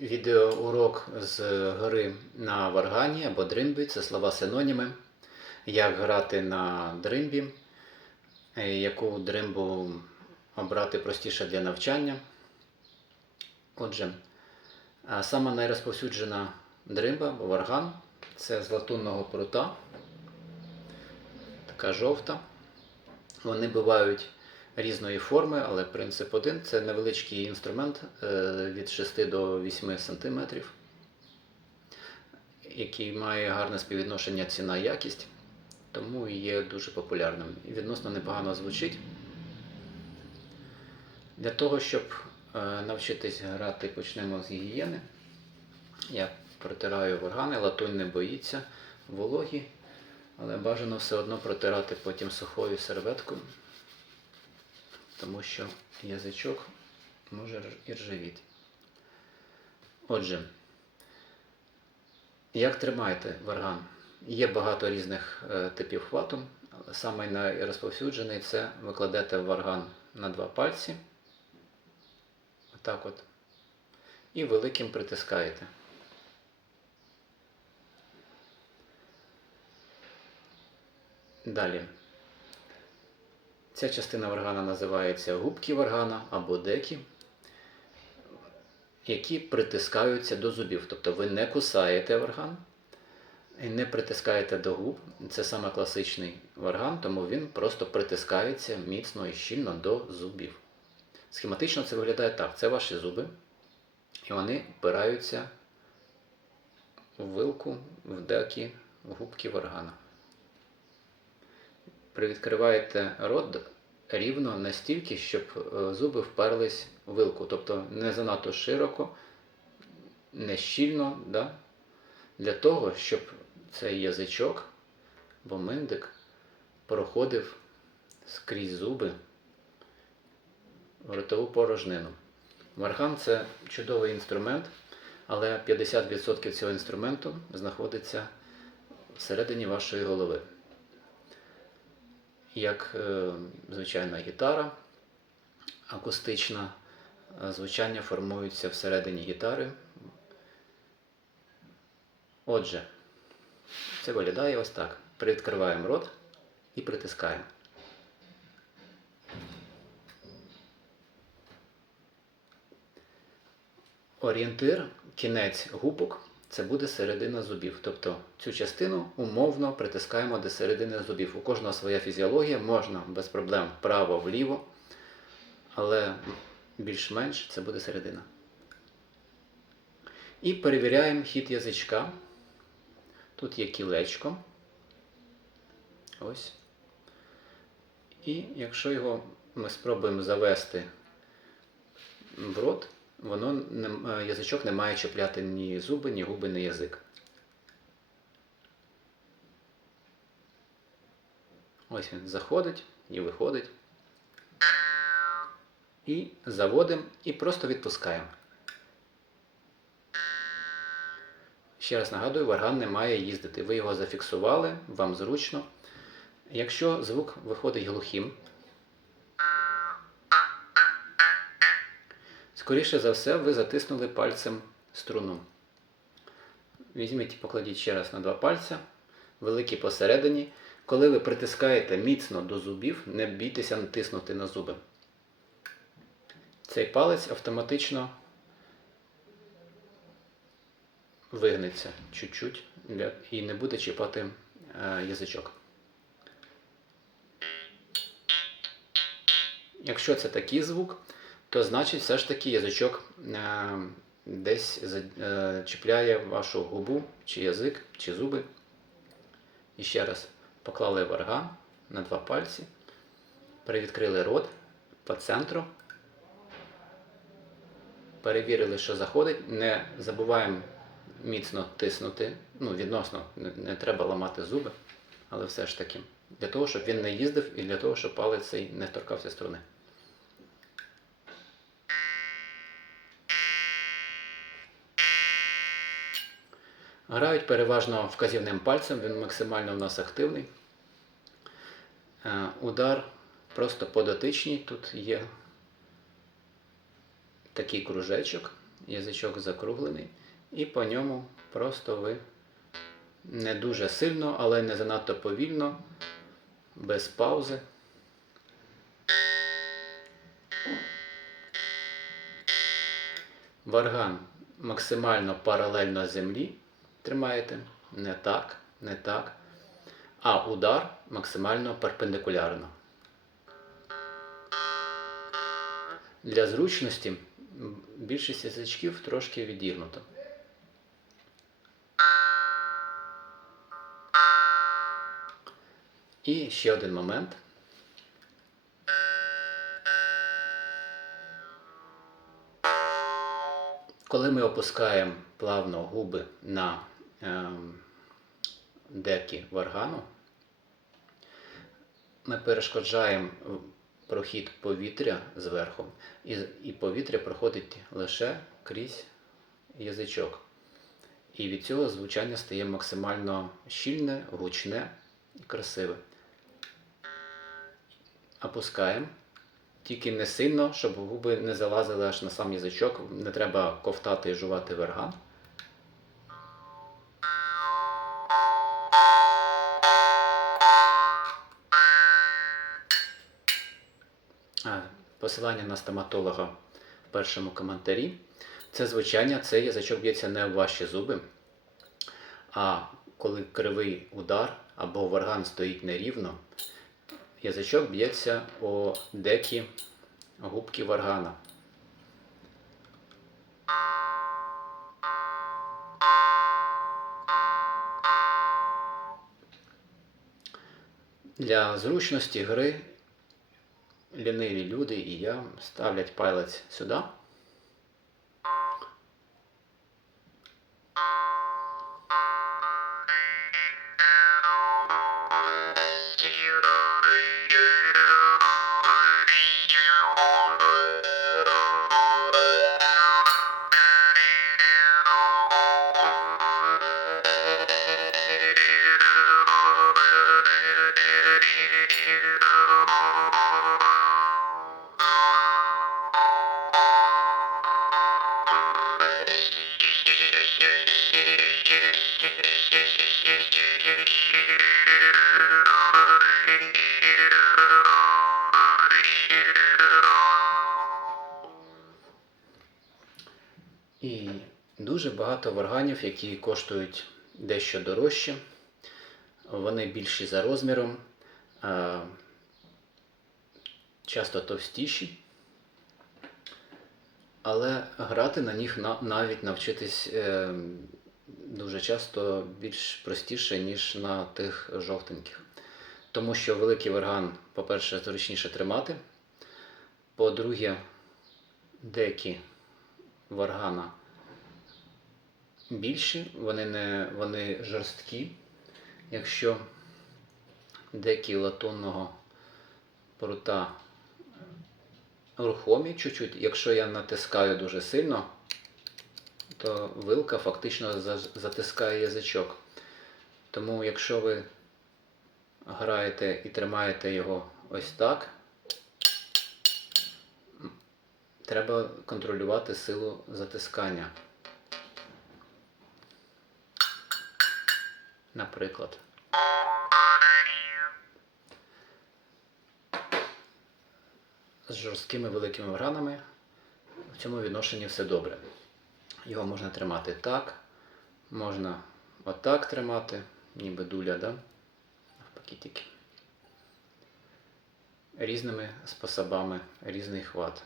Відеоурок з гри на варгані або дримбі це слова синоніми. Як грати на дримбі, е, яку дримбу обрати простіше для навчання. Отже, сама найрозповсюджена дримба варган це з латунного прута, така жовта. Вони бувають різної форми, але принцип один це невеличкий інструмент е, від 6 до 8 см, який має гарне співвідношення ціна-якість, тому є дуже популярним і відносно непогано звучить. Для того, щоб е, навчитись грати, почнемо з гігієни. Я протираю варгани, латунь не боїться вологі, але бажано все одно протирати потім сухою серветкою, тому що язичок може рж- і ржавіти. Отже, як тримаєте варган? Є багато різних е, типів хвату. Самий найрозповсюджений це ви кладете варган на два пальці. Отак от. І великим притискаєте. Далі. Ця частина варгана називається губки варгана або деки, які притискаються до зубів. Тобто ви не кусаєте варган і не притискаєте до губ. Це саме класичний варган, тому він просто притискається міцно і щільно до зубів. Схематично це виглядає так: це ваші зуби, і вони впираються в вилку, в декі, губки варгана. Привідкриваєте рот рівно настільки, щоб е, зуби вперлись в вилку, тобто не занадто широко, не щільно, да? для того, щоб цей язичок або миндик проходив скрізь зуби в ротову порожнину. Варган це чудовий інструмент, але 50% цього інструменту знаходиться всередині вашої голови. Як е, звичайна гітара акустична, е, звучання формуються всередині гітари. Отже, це виглядає ось так. Привідкриваємо рот і притискаємо. Орієнтир, кінець губок це буде середина зубів. Тобто цю частину умовно притискаємо до середини зубів. У кожного своя фізіологія, можна без проблем вправо-вліво, але більш-менш це буде середина. І перевіряємо хід язичка. Тут є кілечко. Ось. І якщо його ми спробуємо завести в рот, воно не, е, язичок не має чіпляти ні зуби, ні губи, ні язик. Ось він заходить і виходить. І заводимо і просто відпускаємо. Ще раз нагадую, варган не має їздити. Ви його зафіксували, вам зручно. Якщо звук виходить глухим, скоріше за все, ви затиснули пальцем струну. Візьміть і покладіть ще раз на два пальця, великі посередині. Коли ви притискаєте міцно до зубів, не бійтеся натиснути на зуби. Цей палець автоматично вигнеться чуть-чуть і не буде чіпати е, язичок. Якщо це такий звук, то значить все ж таки язичок е, десь е, чіпляє вашу губу, чи язик, чи зуби. І ще раз поклали варган на два пальці, привідкрили рот по центру. Перевірили, що заходить. Не забуваємо міцно тиснути. Ну, відносно, не, не треба ламати зуби, але все ж таки. Для того, щоб він не їздив і для того, щоб палець цей не торкався струни. Грають переважно вказівним пальцем, він максимально у нас активний. Е, Удар просто подотичний. Тут є такий кружечок, язичок закруглений, і по ньому просто ви не дуже сильно, але не занадто повільно, без паузи. Варган максимально паралельно землі тримаєте. Не так, не так. А удар максимально перпендикулярно. Для зручності більшість язичків трошки відігнуто. І ще один момент. Коли ми опускаємо плавно губи на ем, деки варгану, ми перешкоджаємо прохід повітря зверху, і повітря проходить лише крізь язичок. І від цього звучання стає максимально щільне, гучне і красиве. Опускаємо. Тільки не сильно, щоб губи не залазили аж на сам язичок. Не треба ковтати і жувати верган. Посилання на стоматолога в першому коментарі. Це звучання, цей язичок б'ється не в ваші зуби. А коли кривий удар або варган стоїть нерівно, язичок б'ється о декі губки варгана. Для зручності гри ліниві люди і я ставлять палець сюди. Багато варганів, які коштують дещо дорожче. Вони більші за розміром, часто товстіші. Але грати на них навіть навчитись е, дуже часто більш простіше, ніж на тих жовтеньких. Тому що великий варган, по-перше, зручніше тримати. По-друге, декі варгана більші, вони, не, вони жорсткі. Якщо декі латунного прута рухомі чуть-чуть, якщо я натискаю дуже сильно, то вилка фактично затискає язичок. Тому якщо ви граєте і тримаєте його ось так, треба контролювати силу затискання. Наприклад. З жорсткими великими вранами в цьому відношенні все добре. Його можна тримати так, можна отак тримати, ніби дуля, да? навпаки тільки. Різними способами, різний хват.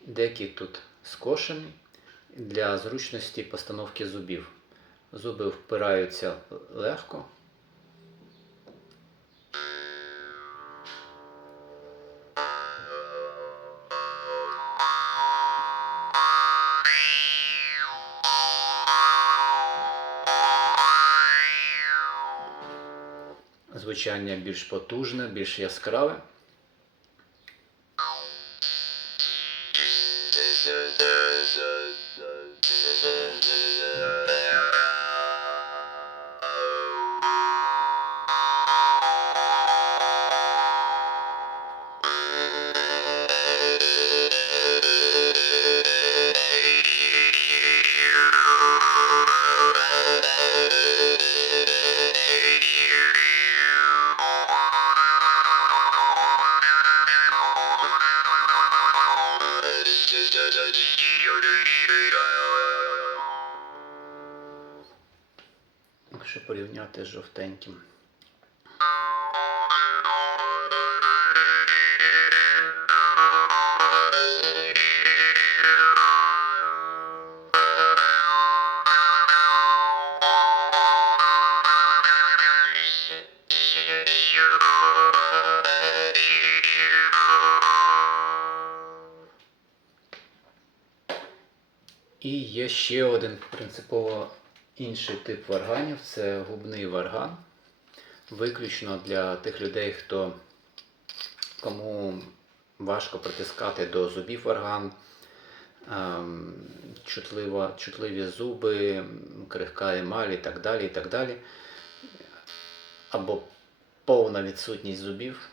Декі тут скошені для зручності постановки зубів. Зуби впираються легко. Звучання більш потужне, більш яскраве. Є ще один принципово інший тип варганів це губний варган. Виключно для тих людей, хто кому важко притискати до зубів варган, ем, чутливо, чутливі зуби, крихка емаль і так далі. і так далі. Або повна відсутність зубів.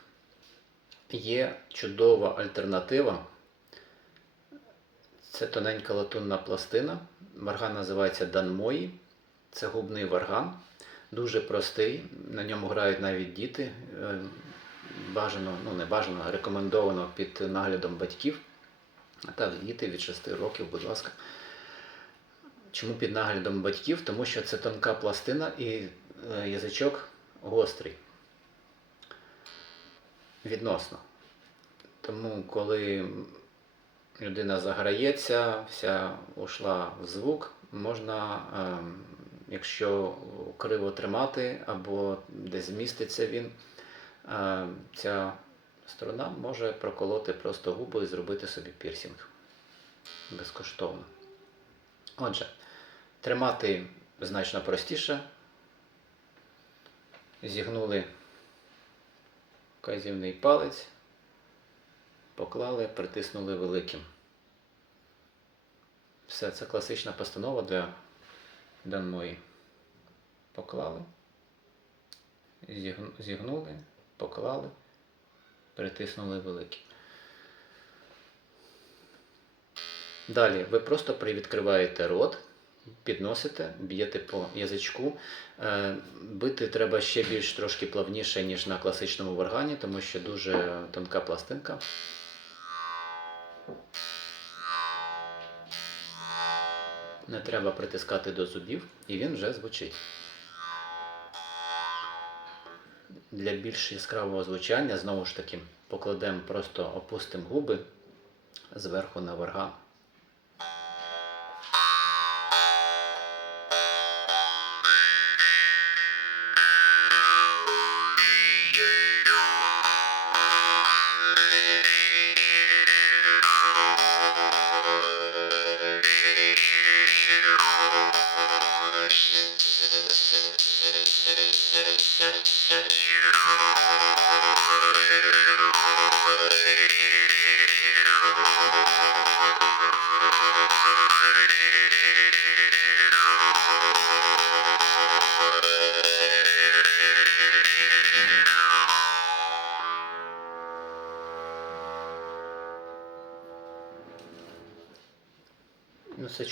Є чудова альтернатива. Це тоненька латунна пластина. Варган називається Данмої. Це губний варган. Дуже простий. На ньому грають навіть діти. Е, Бажано, ну не бажано, а рекомендовано під наглядом батьків. Так, діти від 6 років, будь ласка. Чому під наглядом батьків? Тому що це тонка пластина і е, язичок гострий. Відносно. Тому, коли людина заграється, вся ушла в звук, можна, ем, якщо криво тримати або десь зміститься він, е, ця сторона може проколоти просто губи і зробити собі пірсінг безкоштовно. Отже, тримати значно простіше. Зігнули вказівний палець, поклали, притиснули великим. Все, це класична постанова для даної. Поклали, зігнули, поклали, притиснули великим. Далі ви просто привідкриваєте рот, підносите, б'єте по язичку. Е, Бити треба ще більш трошки плавніше, ніж на класичному варгані, тому що дуже тонка пластинка. Не треба притискати до зубів, і він вже звучить. Для більш яскравого звучання, знову ж таки, покладемо, просто опустимо губи зверху на варган.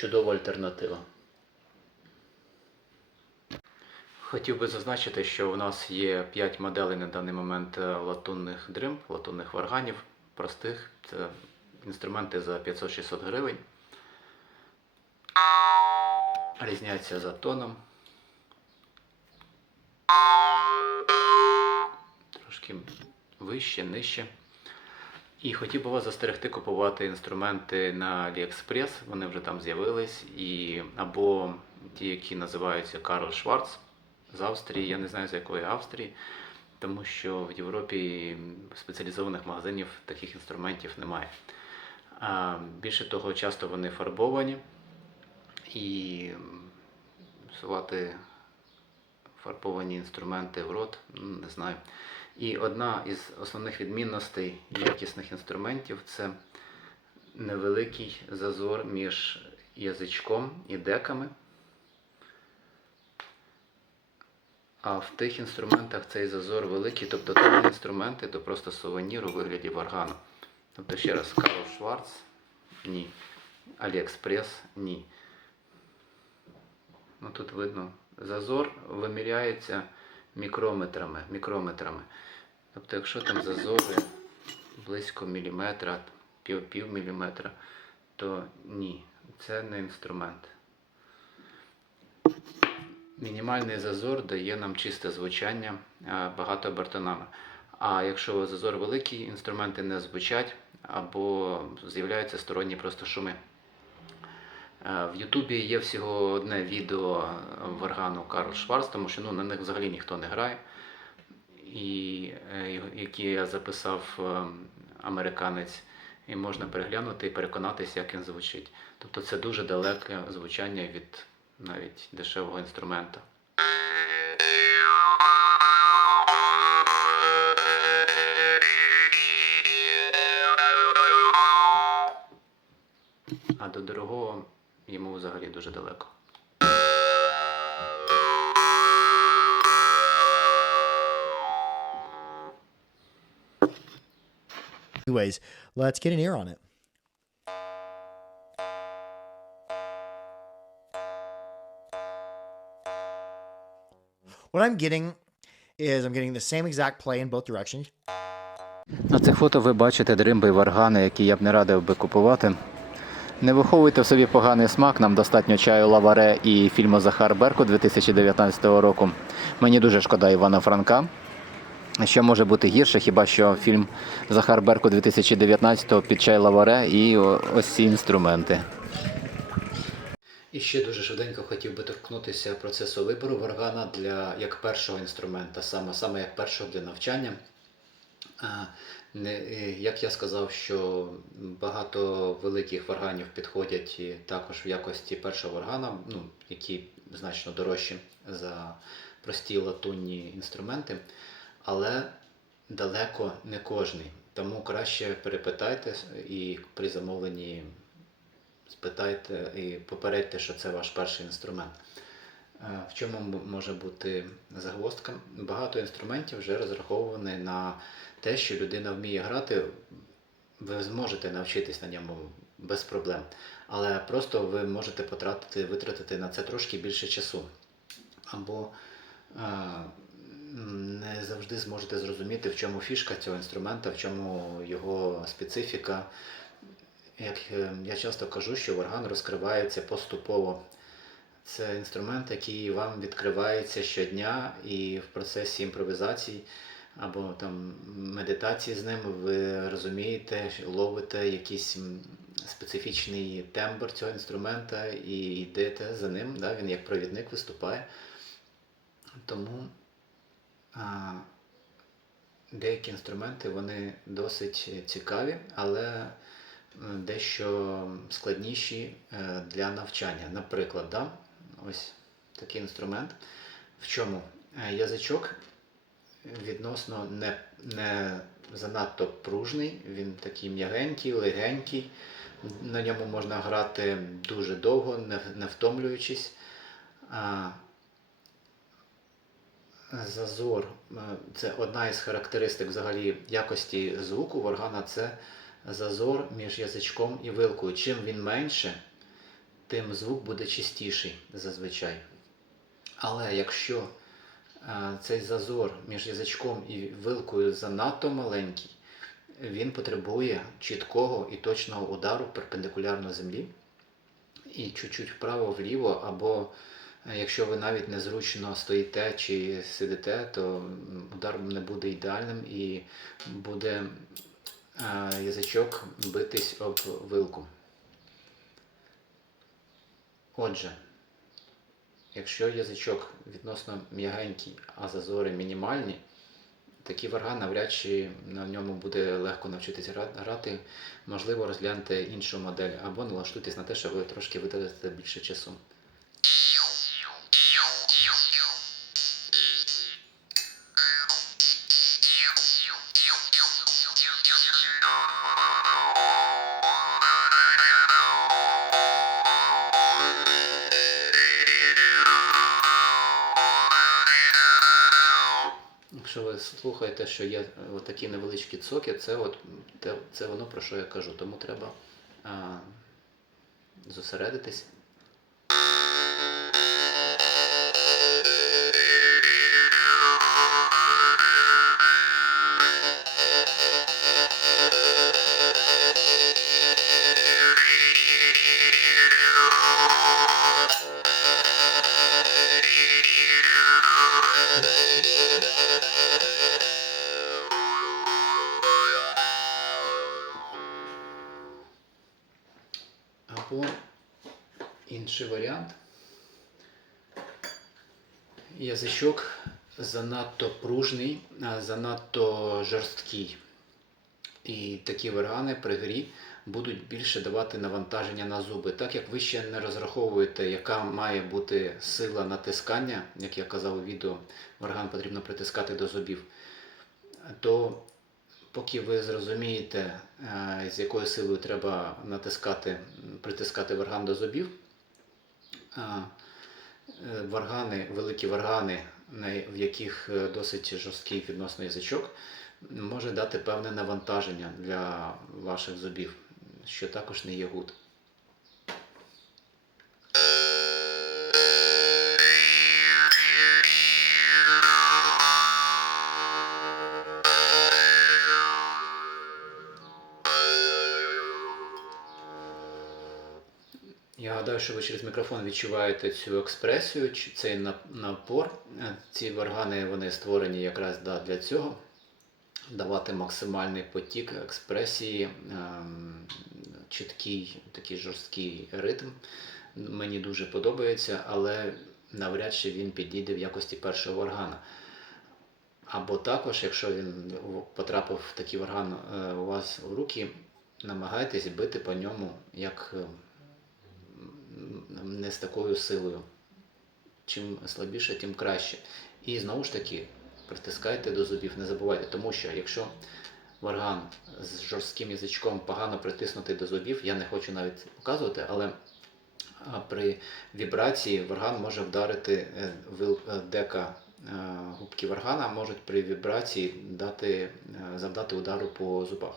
Чудова альтернатива. Хотів би зазначити, що в нас є 5 моделей на даний момент е, латунних дрим, латунних варганів, простих. Це інструменти за 500-600 гривень. Різняться за тоном. Трошки вище, нижче. І хотів би вас застерегти купувати інструменти на AliExpress, вони вже там з'явились, і або ті, які називаються Карл Шварц з Австрії, я не знаю з якої Австрії, тому що в Європі спеціалізованих магазинів таких інструментів немає. А, більше того, часто вони фарбовані. І сувати фарбовані інструменти в рот, ну, не знаю. І одна із основних відмінностей якісних інструментів це невеликий зазор між язичком і деками. А в тих інструментах цей зазор великий, тобто то не інструменти, то просто сувенір у вигляді варгану. Тобто ще раз, Карл Шварц ні. Аліекспрес ні. Ну тут видно, зазор виміряється мікрометрами. мікрометрами. Тобто, якщо там зазори близько міліметра, пів, пів міліметра, то ні, це не інструмент. Мінімальний зазор дає нам чисте звучання а, багатообертонами. А якщо зазор великий, інструменти не звучать або з'являються сторонні просто шуми. Е, В Ютубі є всього одне відео в органу Карл Шварц, тому що ну, на них взагалі ніхто не грає. І е, які я записав е, американець, і можна переглянути і переконатися, як він звучить. Тобто це дуже далеке звучання від навіть дешевого інструмента. А до дорогого йому взагалі дуже далеко. Anyways, let's get an ear on it. What I'm getting is I'm getting the same exact play in both directions. На цих фото ви бачите дримби і варгани, які я б не радив би купувати. Не виховуйте в собі поганий смак, нам достатньо чаю Лаваре і фільму Захар Берку 2019 року. Мені дуже шкода Івана Франка. Що може бути гірше, хіба що фільм Захар Берку 2019 під чай Лаваре і ось ці інструменти. І ще дуже швиденько хотів би торкнутися процесу вибору варгана для як першого інструмента, саме, саме як першого для навчання. Е, Як я сказав, що багато великих варганів підходять також в якості першого варгана, ну, які значно дорожчі за прості латунні інструменти, але далеко не кожний. Тому краще перепитайте і при замовленні спитайте і попередьте, що це ваш перший інструмент. Е, В чому може бути загвоздка? Багато інструментів вже розраховані на те, що людина вміє грати, ви зможете навчитись на ньому без проблем. Але просто ви можете потратити, витратити на це трошки більше часу. Або е, не завжди зможете зрозуміти, в чому фішка цього інструмента, в чому його специфіка. Як е, я часто кажу, що орган розкривається поступово. Це інструмент, який вам відкривається щодня, і в процесі імпровізацій або там медитації з ним ви розумієте, ловите якийсь специфічний тембр цього інструмента і йдете за ним. Да? Він як провідник виступає. Тому деякі інструменти вони досить цікаві, але е, дещо складніші е, для навчання. Наприклад, да? ось такий інструмент. В чому Е, язичок відносно не, не занадто пружний, він такий м'ягенький, легенький. На ньому можна грати дуже довго, не, не втомлюючись. Зазор е, це одна із характеристик взагалі якості звуку в органа це зазор між язичком і вилкою. Чим він менше, тим звук буде чистіший зазвичай. Але якщо е, цей зазор між язичком і вилкою занадто маленький, він потребує чіткого і точного удару перпендикулярно землі і чуть-чуть вправо-вліво, або якщо ви навіть незручно стоїте чи сидите, то удар не буде ідеальним і буде е, язичок битись об вилку. Отже, якщо язичок відносно м'ягенький, а зазори мінімальні, такий варган навряд чи на ньому буде легко навчитися грати. Можливо, розгляньте іншу модель або налаштуйтесь на те, що ви трошки витратите більше часу. Слухаєте, що є е, такі невеличкі цоки, це, от, це воно про що я кажу. Тому треба а, зосередитись. Язичок занадто пружний, занадто жорсткий. І такі варгани при грі будуть більше давати навантаження на зуби. Так як ви ще не розраховуєте, яка має бути сила натискання, як я казав у відео, варган потрібно притискати до зубів, то поки ви зрозумієте, е, з якою силою треба натискати, притискати варган до зубів, е, варгани, великі варгани, в яких е, досить жорсткий відносно язичок, може дати певне навантаження для ваших зубів, що також не є гуд. Гадаю, що ви через мікрофон відчуваєте цю експресію, цей напор. Е, Ці варгани вони створені якраз для цього. Давати максимальний потік експресії, ем, чіткий, такий жорсткий ритм. Мені дуже подобається, але навряд чи він підійде в якості першого органа. Або також, якщо він потрапив такий орган е, у вас у руки, намагайтесь бити по ньому як е, не з такою силою. Чим слабіше, тим краще. І знову ж таки, притискайте до зубів, не забувайте, тому що якщо варган з жорстким язичком погано притиснутий до зубів, я не хочу навіть показувати, але при вібрації варган може вдарити е, е, дека е, губки варгана можуть при вібрації дати, завдати удару по зубах.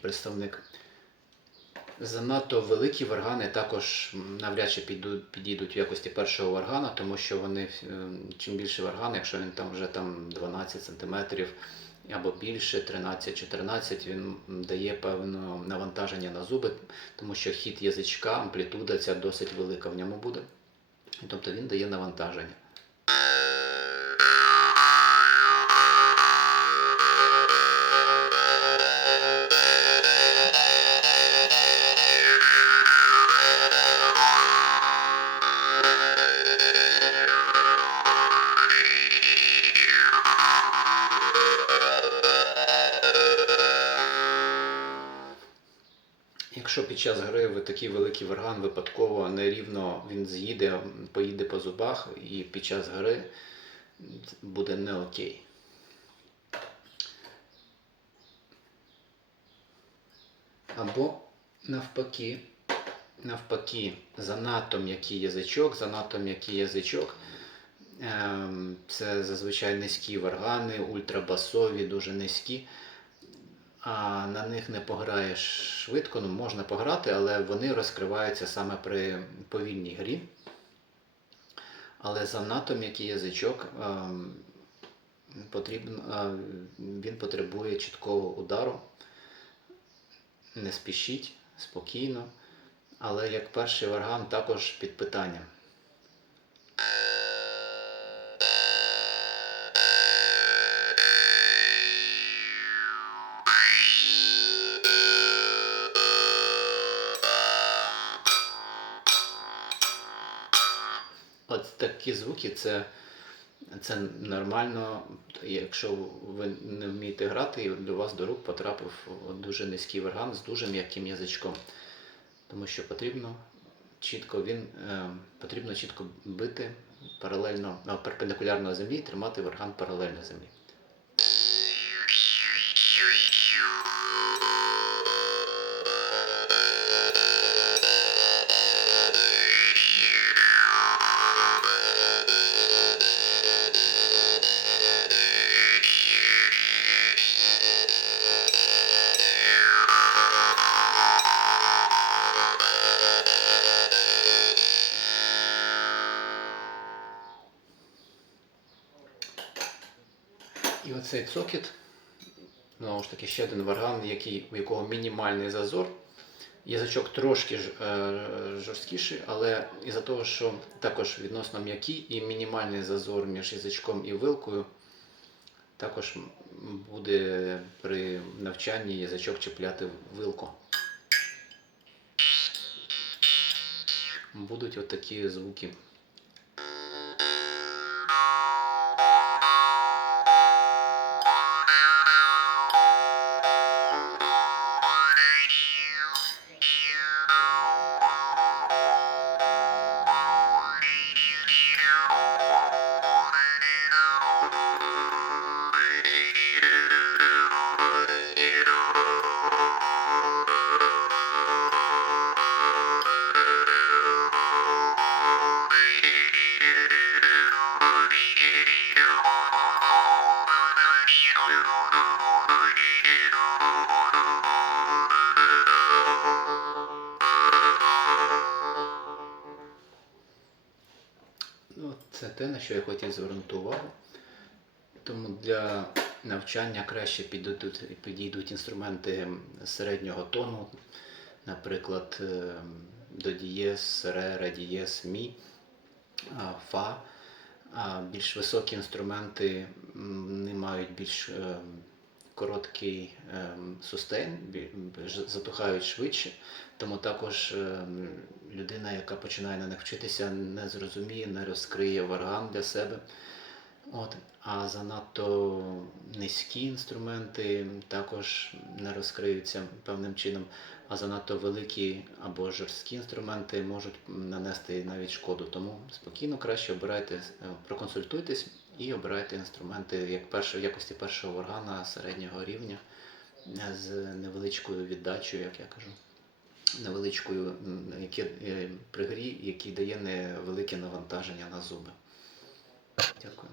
Представник. Занадто великі варгани також навряд чи підійдуть в якості першого варгана, тому що вони, е, чим більше варган, якщо він там вже там 12 см або більше, 13-14, він дає певне навантаження на зуби, тому що хід язичка, амплітуда ця досить велика в ньому буде. Тобто він дає навантаження. Під час гри ви такий великий варган випадково нерівно він з'їде, поїде по зубах і під час гри буде не окей. Або навпаки, навпаки, занадто м'який язичок, занадто м'який язичок. Ем, Це зазвичай низькі варгани, ультрабасові, дуже низькі а на них не пограєш швидко, ну можна пограти, але вони розкриваються саме при повільній грі. Але занадто м'який язичок він потребує чіткого удару. Не спішіть, спокійно. Але як перший варган також під питанням. Такі звуки це, це нормально. Якщо ви не вмієте грати, і до вас до рук потрапив дуже низький орган з дуже м'яким язичком. Тому що потрібно чітко він е, потрібно чітко бити паралельно перпендикулярно землі і тримати варган паралельно землі. Цей цокіт. Знову ж таки, ще один варган, який, у якого мінімальний зазор. Язичок трошки ж, е, жорсткіший, але із-за того, що також відносно м'який і мінімальний зазор між язичком і вилкою, також буде при навчанні язичок чіпляти вилку. Будуть отакі звуки. Що я хотів звернути увагу. Тому для навчання краще підійдуть, підійдуть інструменти середнього тону, наприклад, е, до дієс, ре, ре дієс, мі, фа. Більш високі інструменти не мають більш е, короткий е, сустейн, затухають швидше. Тому також е, людина, яка починає на них вчитися, не зрозуміє, не розкриє варган для себе. От, а занадто низькі інструменти також не розкриються певним чином, а занадто великі або жорсткі інструменти можуть нанести навіть шкоду. Тому спокійно краще обирайте, е, проконсультуйтесь і обирайте інструменти як першо, в якості першого органа середнього рівня е, з невеличкою віддачею, як я кажу. Невеличкою які, е, при грі, який дає невелике навантаження на зуби. Дякую.